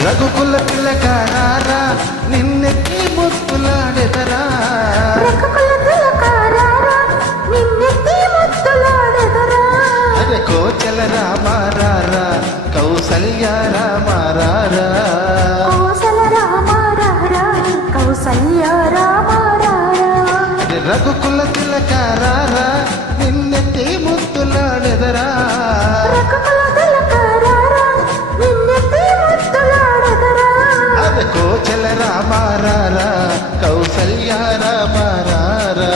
రఘుకుల తిలకారా నిన్నెత్తి ముత్తులాడెదరా అరే కోచల రామారారా కౌసల్య రామారారా రఘుకుల తిలకారా నిన్నెత్తి ముత్తులాడెదరా కోచల రామారారా కౌసల్య రామారారా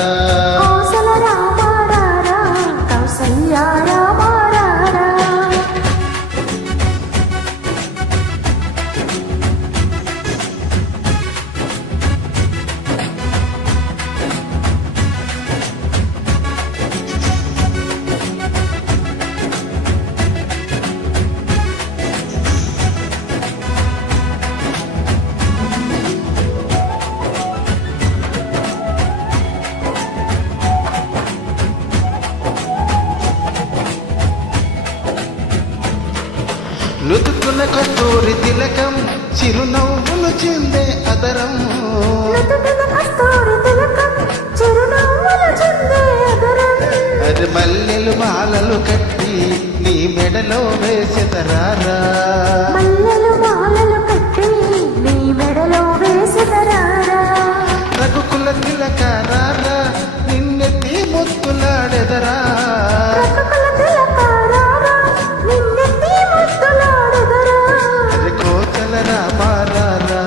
నుదుకున కస్తూరి తిలకం చిరునవ్వులు చిందే అదరం అది మల్లెలు మాలలు కట్టి నీ మెడలో వేసెదరారా రఘుకుల తిలకారా నిన్నెత్తి ముత్తులాడెదరా రామారారా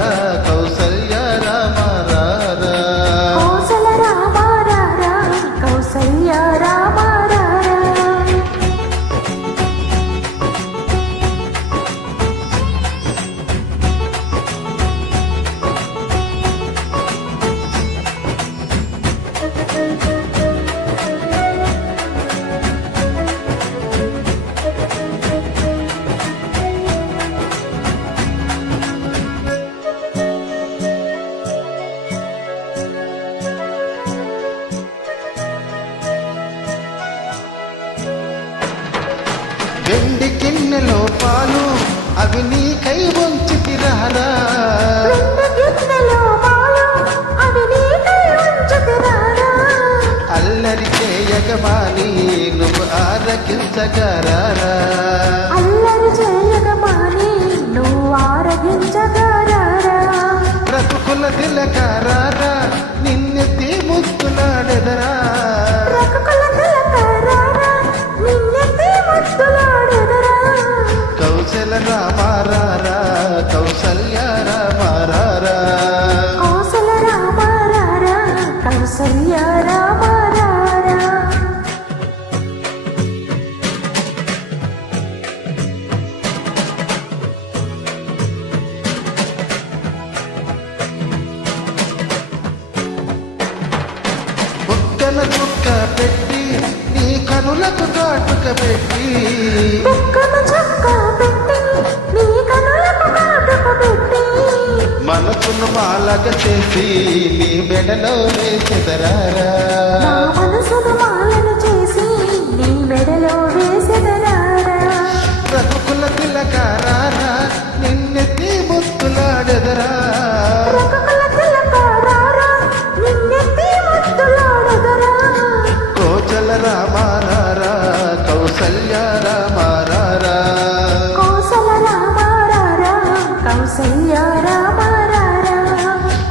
కౌసల్య రామారారా వెండి గిన్నెలో పాలు అవి నీకై వంచితిరారా అల్లరి చేయగమాని నువ్వు ఆరగించగరారా రఘుకుల తిలకారా నిన్నెత్తి ముత్తులాడెదరా కౌశల రామారారా కౌసల్య రామారారా బుక్కన చుక్క పెట్టి నీ కనులకు కాటుక పెట్టి మనసును మాలగ చేసి నీ మెడలో వేసెదరారా రఘుకుల తిలకారా నిన్నెత్తి ముత్తులాడెదరా కోచల రామారారా కౌసల్య రామారారా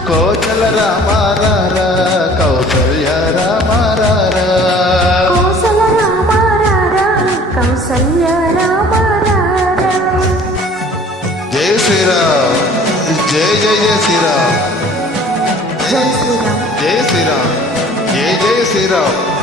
కోచల రామారారా కౌసల్య రామారారా జై శ్రీరామ్ జై జై జై శ్రీరామ్ జై శ్రీరామ్ జై జై శ్రీరామ్